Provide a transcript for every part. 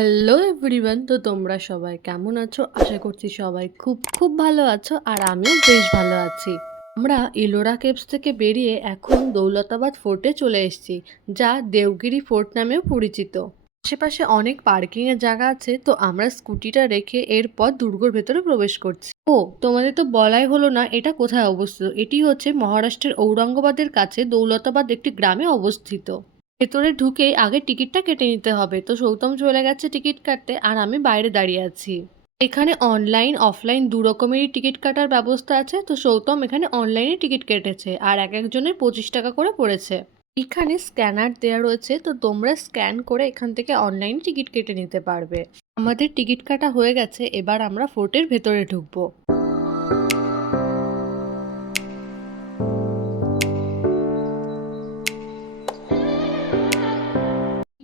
Hello everyone তো তোমরা সবাই কেমন আছো? আশা করছি সবাই খুব খুব ভালো আছো আর আমিও বেশ ভালো আছি। আমরা ইলোরা কেভস থেকে বেরিয়ে এখন দৌলতাবাদ ফোর্টে চলে এসেছি, যা দেওগিরি ফোর্ট নামেও পরিচিত। আশেপাশে অনেক পার্কিংয়ের জায়গা আছে, তো আমরা স্কুটিটা রেখে এরপর দুর্গর ভেতরে প্রবেশ করছি। ও, তোমাদের তো বলাই হলো না, এটা কোথায় অবস্থিত? এটি হচ্ছে মহারাষ্ট্রের ঔরঙ্গাবাদের কাছে দৌলতাবাদ একটি গ্রামে অবস্থিত। ভেতরে ঢুকেই আগে টিকিটটা কেটে নিতে হবে। তো সৌতম চলে গেছে টিকিট কাটতে আর আমি বাইরে দাঁড়িয়ে আছি। এখানে অনলাইন, অফলাইন দু রকমেরই টিকিট কাটার ব্যবস্থা আছে। তো সৌতম এখানে অনলাইনে টিকিট কেটেছে আর এক একজনের পঁচিশ টাকা করে পড়েছে। এখানে স্ক্যানার দেওয়া রয়েছে। তো তোমরা স্ক্যান করে এখান থেকে অনলাইনে টিকিট কেটে নিতে পারবে। আমাদের টিকিট কাটা হয়ে গেছে। এবার আমরা ফোর্টের ভেতরে ঢুকবো।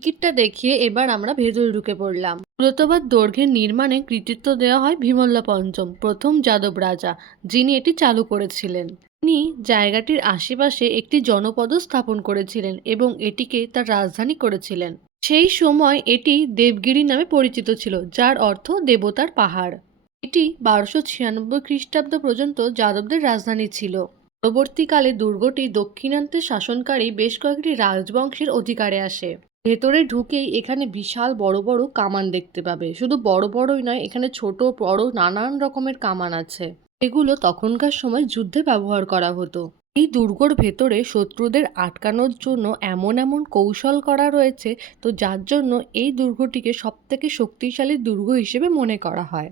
টিকিটটা দেখিয়ে এবার আমরা ভেতরে ঢুকে পড়লাম। মূলতবাদ দৈর্ঘ্যের নির্মাণে কৃতিত্ব দেওয়া হয় ভীমল্লা পঞ্চম, প্রথম যাদব রাজা, যিনি এটি চালু করেছিলেন। তিনি জায়গাটির আশেপাশে একটি জনপদ স্থাপন করেছিলেন এবং এটিকে তার রাজধানী করেছিলেন। সেই সময় এটি দেবগিরি নামে পরিচিত ছিল, যার অর্থ দেবতার পাহাড়। এটি বারোশো ছিয়ানব্বই খ্রিস্টাব্দ পর্যন্ত যাদবদের রাজধানী ছিল। পরবর্তীকালে দুর্গটি দক্ষিণান্তে শাসনকারী বেশ কয়েকটি রাজবংশের অধিকারে আসে। ভেতরে ঢুকেই এখানে বিশাল বড় বড় কামান দেখতে পাবে। শুধু বড় বড়ই নয়, এখানে ছোট, বড়, নানান রকমের কামান আছে। এগুলো তখনকার সময় যুদ্ধে ব্যবহার করা হতো। এই দুর্গর ভেতরে শত্রুদের আটকানোর জন্য এমন এমন কৌশল করা রয়েছে, তো যার জন্য এই দুর্গটিকে সবথেকে শক্তিশালী দুর্গ হিসেবে মনে করা হয়।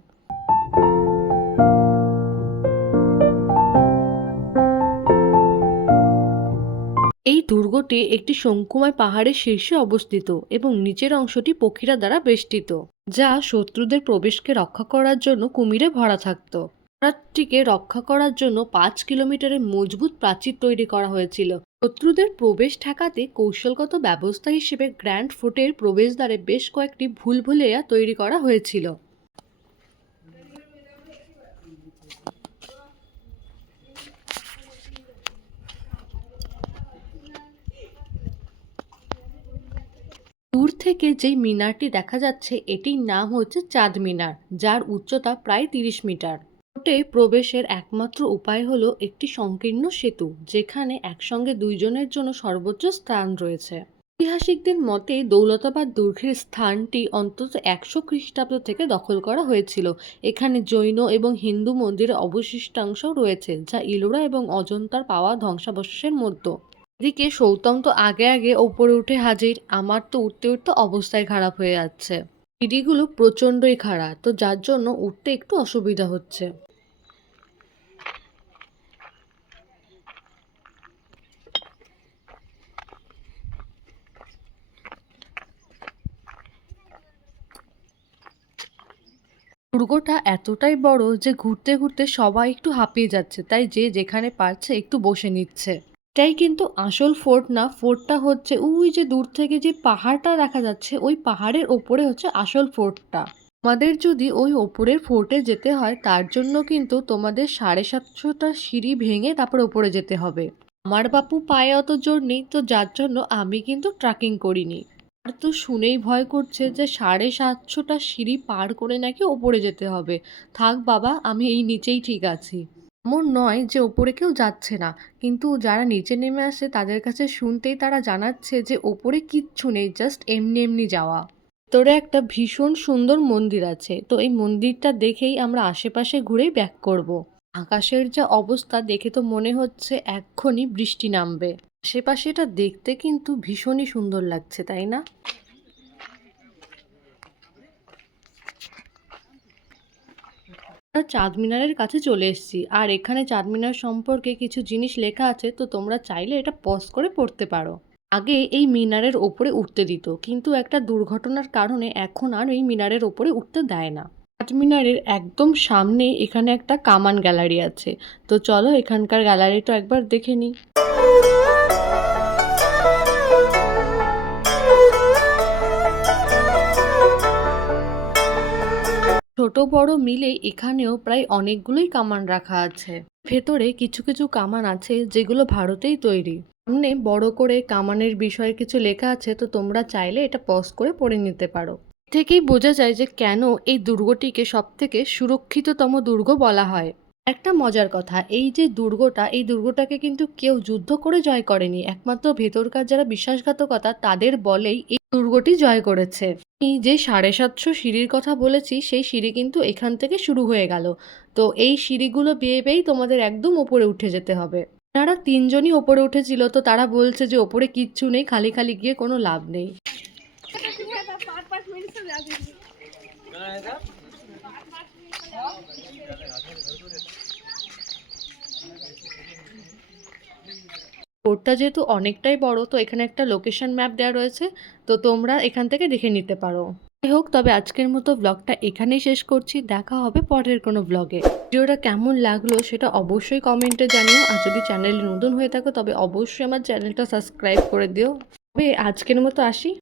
দুর্গটি একটি শঙ্কুময় পাহাড়ের শীর্ষে অবস্থিত এবং নিচের অংশটি পক্ষীরা দ্বারা বেষ্টিত, যা শত্রুদের প্রবেশকে রক্ষা করার জন্য কুমিরে ভরা থাকত। পাহাড়টিকে রক্ষা করার জন্য পাঁচ কিলোমিটারের মজবুত প্রাচীর তৈরি করা হয়েছিল। শত্রুদের প্রবেশ ঠেকাতে কৌশলগত ব্যবস্থা হিসেবে গ্র্যান্ড ফোর্টের প্রবেশদ্বারে বেশ কয়েকটি ভুলভুলেয়া তৈরি করা হয়েছিল দূর থেকে যেই মিনারটি দেখা যাচ্ছে, এটির নাম হচ্ছে চাঁদ মিনার, যার উচ্চতা প্রায় তিরিশ মিটার। ফোর্টে প্রবেশের একমাত্র উপায় হলো একটি সংকীর্ণ সেতু, যেখানে একসঙ্গে দুইজনের জন্য সর্বোচ্চ স্থান রয়েছে। ঐতিহাসিকদের মতে, দৌলতাবাদ দুর্গের স্থানটি অন্তত একশো খ্রিস্টাব্দ থেকে দখল করা হয়েছিল। এখানে জৈন এবং হিন্দু মন্দিরের অবশিষ্টাংশ রয়েছে, যা ইলোরা এবং অজন্তার পাওয়া ধ্বংসাবশেষের মধ্যে। এদিকে সৌতম তো আগে আগে ওপরে উঠে হাজির, আমার তো উঠতে উঠতে অবস্থায় খারাপ হয়ে যাচ্ছে। সিঁড়িগুলো প্রচণ্ডই খাড়া, তো যার জন্য উঠতে একটু অসুবিধা হচ্ছে। দুর্গটা এতটাই বড় যে ঘুরতে ঘুরতে সবাই একটু হাঁপিয়ে যাচ্ছে, তাই যে যেখানে পারছে একটু বসে নিচ্ছে। এটাই কিন্তু আসল ফোর্ট না, ফোর্টটা হচ্ছে ওই যে দূর থেকে যে পাহাড়টা দেখা যাচ্ছে, ওই পাহাড়ের ওপরে হচ্ছে আসল ফোর্টটা। আমাদের যদি ওই ওপরের ফোর্টে যেতে হয়, তার জন্য কিন্তু তোমাদের সাড়ে সাতশোটা সিঁড়ি ভেঙে তারপর ওপরে যেতে হবে। আমার বাপু পায়ে অত জোর নেই, তো যার জন্য আমি কিন্তু ট্রাকিং করিনি। আর তো শুনেই ভয় করছে যে সাড়ে সাতশোটা সিঁড়ি পার করে নাকি ওপরে যেতে হবে। থাক বাবা, আমি এই নিচেই ঠিক আছি। এমন নয় যে ওপরে কেউ যাচ্ছে না। কিন্তু যারা নিচে নেমে আসে, তাদের কাছে শুনতেই তারা জানাচ্ছে যে ওপরে কিচ্ছু নেই জাস্ট এমনি এমনি যাওয়া। ভেতরে একটা ভীষণ সুন্দর মন্দির আছে। তো এই মন্দিরটা দেখেই আমরা আশেপাশে ঘুরেই ব্যাক করব। আকাশের যা অবস্থা দেখে তো মনে হচ্ছে এক্ষুনি বৃষ্টি নামবে। আশেপাশে এটা দেখতে কিন্তু ভীষণই সুন্দর লাগছে, তাই না? আমরা চাঁদ মিনারের কাছে চলে এসেছি। আর এখানে চাঁদ মিনার সম্পর্কে কিছু জিনিস লেখা আছে, তো তোমরা চাইলে এটা পজ করে পড়তে পারো। আগে এই মিনারের ওপরে উঠতে দিত, কিন্তু একটা দুর্ঘটনার কারণে এখন আর এই মিনারের ওপরে উঠতে দেয় না। মিনারের একদম সামনে এখানে একটা কামান গ্যালারি আছে, তো চলো এখানকার গ্যালারিটা একবার দেখে নিই। ছোট বড় মিলে এখানেও প্রায় অনেকগুলোই কামান রাখা আছে। ভেতরে কিছু কিছু কামান আছে যেগুলো ভারতেই তৈরি। সামনে বড় করে কামানের বিষয়ে কিছু লেখা আছে, তো তোমরা চাইলে এটা পজ করে পড়ে নিতে পারো। থেকেই বোঝা যায় যে কেন এই দুর্গটিকে সবথেকে সুরক্ষিততম দুর্গ বলা হয়। একটা মজার কথা, এই যে দুর্গটা, এই দুর্গটাকে কিন্তু কেউ যুদ্ধ করে জয় করেনি। একমাত্র ভেতরকার যারা বিশ্বাসঘাতকতা, তাদের বলেই এই দুর্গটি জয় করেছে। আমি যে সাড়ে সাতশো সিঁড়ির কথা বলেছি, সেই সিঁড়ি কিন্তু এখান থেকে শুরু হয়ে গেল। তো এই সিঁড়িগুলো বেয়ে বেয়েই তোমাদের একদম ওপরে উঠে যেতে হবে। তারা তিনজনই ওপরে উঠেছিল, তো তারা বলছে যে ওপরে কিচ্ছু নেই, খালি খালি গিয়ে কোনো লাভ নেই। রোডটা যেহেতু অনেকটাই বড়, তো এখানে একটা লোকেশন ম্যাপ দেওয়া রয়েছে, তো তোমরা এখান থেকে দেখে নিতে পারো। যাই হোক, তবে আজকের মতো ব্লগটা এখানেই শেষ করছি। দেখা হবে পরের কোনো ব্লগে ভিডিওটা কেমন লাগল সেটা অবশ্যই কমেন্টে জানিও। আর যদি চ্যানেলটি নতুন হয়ে থাকো, তবে অবশ্যই আমার চ্যানেলটা সাবস্ক্রাইব করে দিও। তবে আজকের মতো আসি।